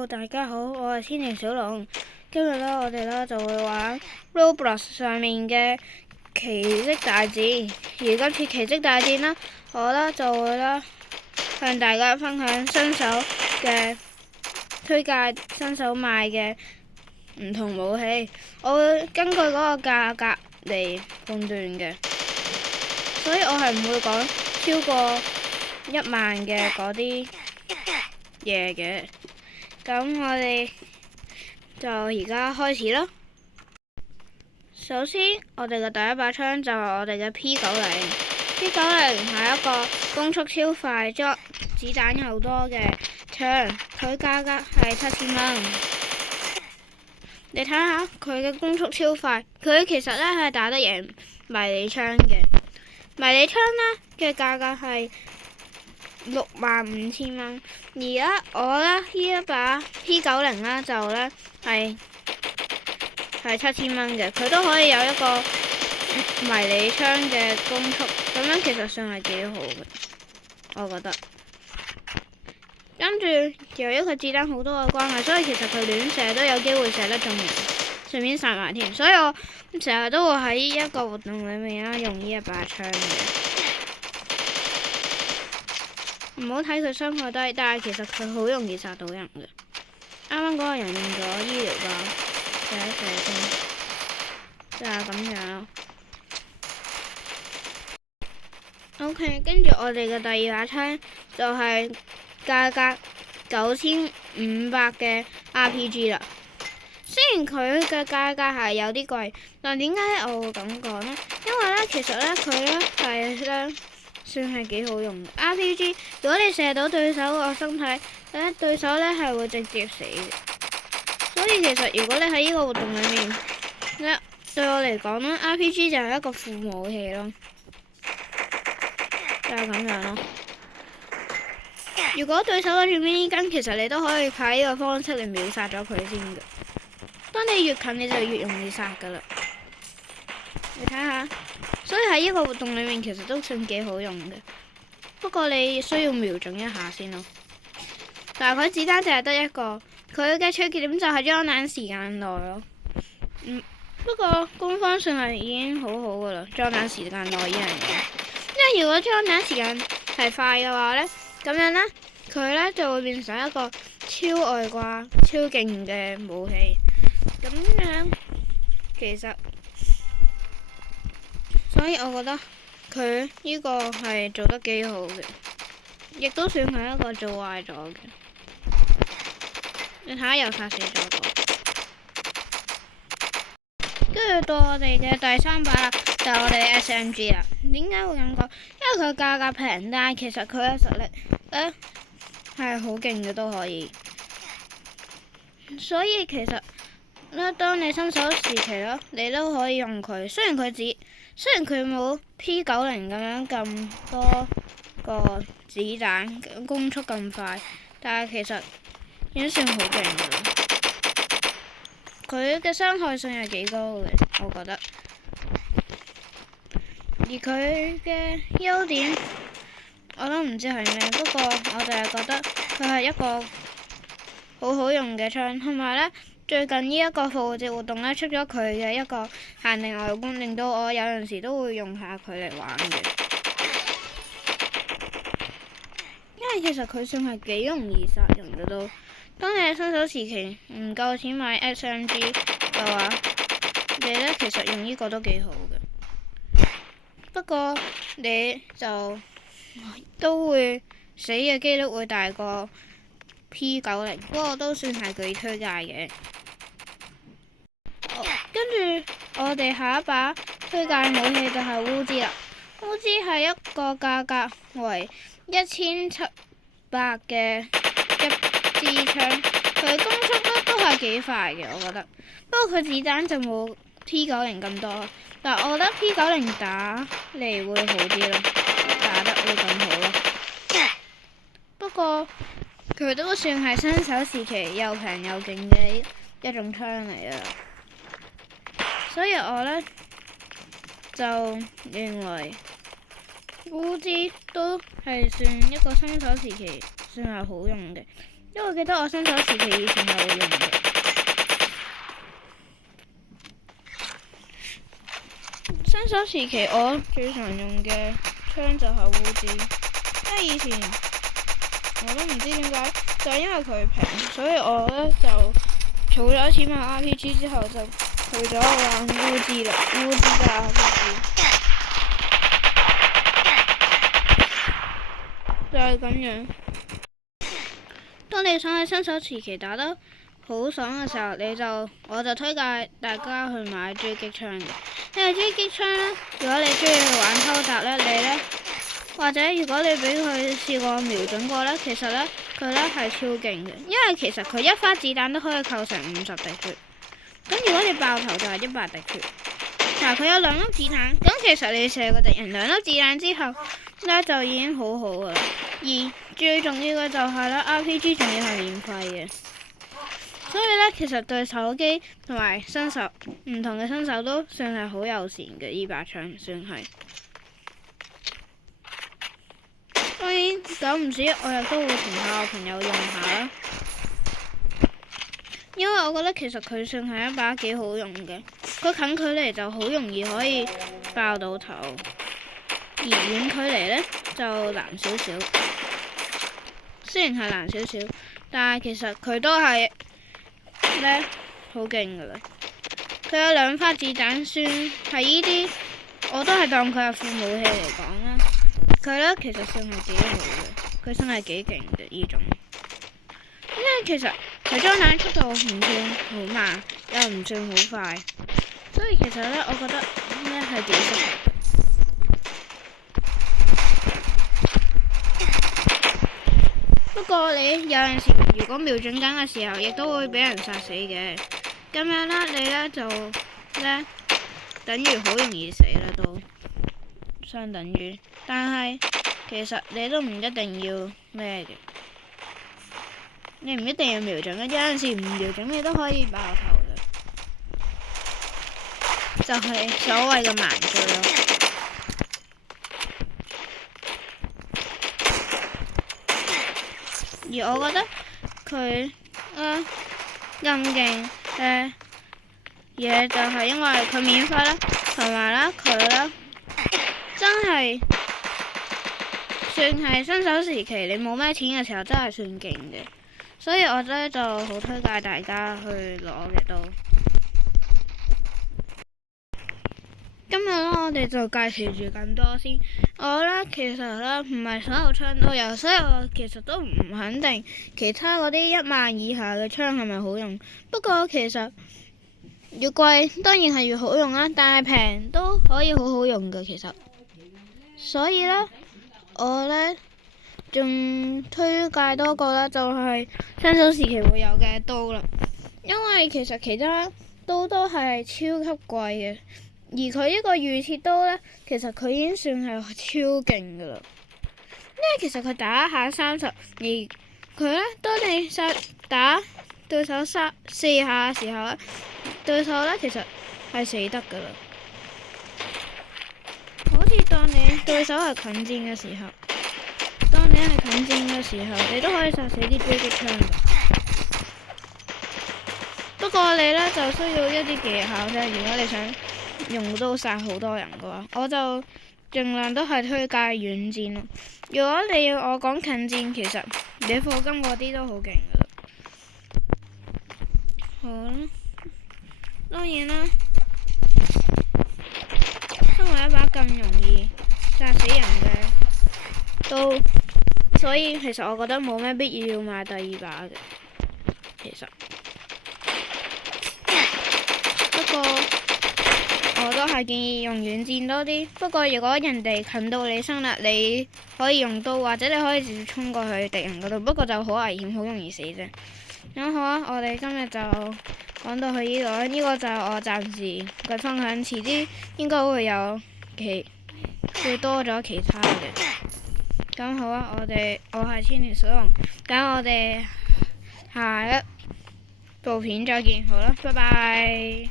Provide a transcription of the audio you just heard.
Hello，大家好，我係天庭小龍。今日我哋就會玩 Roblox 上面嘅奇蹟大戰。而今次奇蹟大戰啦，我就會向大家分享新手嘅推介，新手買嘅唔同武器。我會根據嗰個價格嚟判斷嘅，所以我係唔會講超過1萬嘅嗰啲嘢嘅。咁我哋就而家開始啦。首先，我哋嘅第一把槍就係我哋嘅 P90。P90係一個攻速超快、子彈又多嘅槍，佢價格係7000蚊。你睇下佢嘅攻速超快，佢其實係打得贏迷你槍嘅。迷你槍嘅價格係65000蚊，而家我呢一把 P90就係7000蚊嘅，佢都可以有一個迷你槍嘅攻速，咁樣其實算係幾好嘅，我覺得。跟住由於佢子彈好多嘅關係，所以其實佢亂射都有機會射得中人，順便殺埋添。所以我成日都會喺一個活動裏面用呢一把槍嘅。唔好睇佢傷害低，但係其實佢好容易殺到人嘅。啱啱嗰個人用咗醫療包，射一射先，就係咁樣。OK， 跟住我哋嘅第二把槍就係價格9500嘅 RPG 啦。雖然佢嘅價格係有啲貴，但點解我會咁講呢？因為其實佢係算係幾好用嘅 RPG。如果你射到對手個身體，對手係會直接死嘅。所以其實如果你喺呢個活動裏面，對我嚟講RPG 就係一個副武器咯，就係咁樣咯。如果對手攞住 mini gun，其實你都可以靠呢個方式嚟秒殺咗佢先嘅。當你越近，你就越容易殺噶啦。你睇下。所以喺呢個活動裏面，其實都算幾好用嘅。不過你需要瞄準一下先咯。但係佢子彈淨係得一個，佢嘅缺點就係裝彈時間耐咯。不過官方算係已經好好噶啦，裝彈時間耐呢樣嘢。因為如果裝彈時間係快嘅話咁樣佢就會變成一個超外掛、超勁嘅武器。咁樣其實。所以我覺得佢呢個係做得幾好嘅，亦都算係一個做壞咗嘅。你睇下又殺死咗個，跟住到我哋嘅第三把啦，就係我哋 SMG 啦。點解會咁講？因為佢價格平，但係其實佢嘅實力係好勁嘅都可以。所以其實當你新手時期你都可以用佢。雖然佢冇 P90咁樣咁多個子彈，攻速咁快，但係其實已經算好勁嘅啦。佢嘅傷害性係幾高嘅，我覺得。而佢嘅優點我都唔知係咩，不過我就係覺得佢係一個好好用嘅槍，同埋最近呢一個復活節活動出咗佢嘅一個限定外觀，令到我有陣時都會用下佢嚟玩嘅。因為其實佢算係幾容易殺人嘅都。當你喺新手時期唔夠錢買 SMG 嘅話，你其實用呢個都幾好嘅。不過你就都會死嘅機率會大過 P90，不過都算係幾推介嘅。跟住我哋下一把推介武器就係烏茲啦。烏茲係一個價格為1700嘅一支槍，佢攻速都係幾快嘅，我覺得。不過佢子彈就冇 P90咁多，但係我覺得 P90打嚟會好啲咯，打得會更好咯。不過佢都算係新手時期又平又勁嘅一種槍嚟啊。所以我就認為烏茲都係算一個新手時期算係好用嘅，因為我記得我新手時期以前係會用嘅。新手時期我最常用嘅槍就係烏茲，因為以前我都唔知點解，就係因為佢平，所以我呢就儲咗錢買 RPG 之後就去咗玩烏茲啦，烏茲加 RPG， 就係咁樣。當你想喺新手時期打得好爽嘅時候，我就推介大家去買狙擊槍嘅。因為狙擊槍呢，如果你中意玩偷襲呢，你呢，或者如果你俾佢試過瞄準過呢，其實呢，佢呢係超勁嘅，因為其實佢一發子彈都可以構成50滴血。咁如果你爆頭就係100滴血。嗱，佢有2粒子彈，咁其實你射個敵人2粒子彈之後呢，就已經好好噶啦。而最重要嘅就係呢 RPG 仲要係免費嘅。所以呢，其實對手機同埋唔同嘅新手都算係好友善嘅，呢把槍算係。當然久唔時我亦都會同下我朋友用下啦，因為我覺得其實佢算係一把幾好用嘅，佢近距離就好容易可以爆到頭，而遠距離呢就難少少。雖然係難少少，但係其實佢都係呢好勁噶啦，佢有2發子彈，算係呢啲，我都係當佢係副武器嚟講啦。佢呢其實算係幾好嘅，佢真係幾勁嘅呢種。因為其實佢裝彈速度唔算好慢，又唔算好快，所以其實呢，我覺得呢係幾適合。不過你有陣時如果瞄準緊嘅時候，亦都會俾人殺死嘅。咁樣啦，你呢就呢等於好容易死啦，都相等於。但係其實你都唔一定要咩嘅，你唔一定要瞄準嘅，有陣時唔瞄準你都可以爆頭嘅，就係所謂嘅盲狙咯。而我覺得佢咁勁嘢就係因為佢免費啦，同埋啦佢啦真係算係新手時期你冇咩錢嘅時候真係算勁嘅，所以我呢就好推介大家去攞嘅都。今日呢，我哋就介紹住咁多先。我呢，其實呢，唔係所有槍都有，所以我其實都唔肯定其他嗰啲1萬以下嘅槍係咪好用。不過其實越貴當然係越好用啦，但係平都可以好好用嘅其實。所以呢，我呢仲推介多個啦，就係新手時期會有嘅刀啦。因為其實其他刀都係超級貴嘅。而佢呢個預設刀呢，其實佢已經算係超勁噶啦。因為其實佢打一下30，而佢呢，當你打對手4下嘅時候呢，對手呢其實係死得噶啦。好似當你對手係近戰嘅時候，你都可以殺死啲狙擊槍。不過你呢，就需要一啲技巧啫，如果你想用刀殺好多人嘅話，我就盡量都係推介遠戰咯。如果你要我講近戰，其實你課金嗰啲都好勁噶啦。好啦，當然啦，身為一把咁容易殺死人嘅刀，所以其實我覺得冇咩必要買第2把嘅。其實，不過我都係建議用遠戰多啲。不過如果人哋近到你身啦，你可以用刀，或者你可以直接衝過去敵人嗰度。不過就好危險，好容易死啫。咁好啊，我哋今日就講到去呢度啦。呢個就係我暫時嘅分享，遲啲應該會有會多咗其他嘅。咁好啊，我係千年水龍。咁我哋下一部片再見，好啦，拜拜。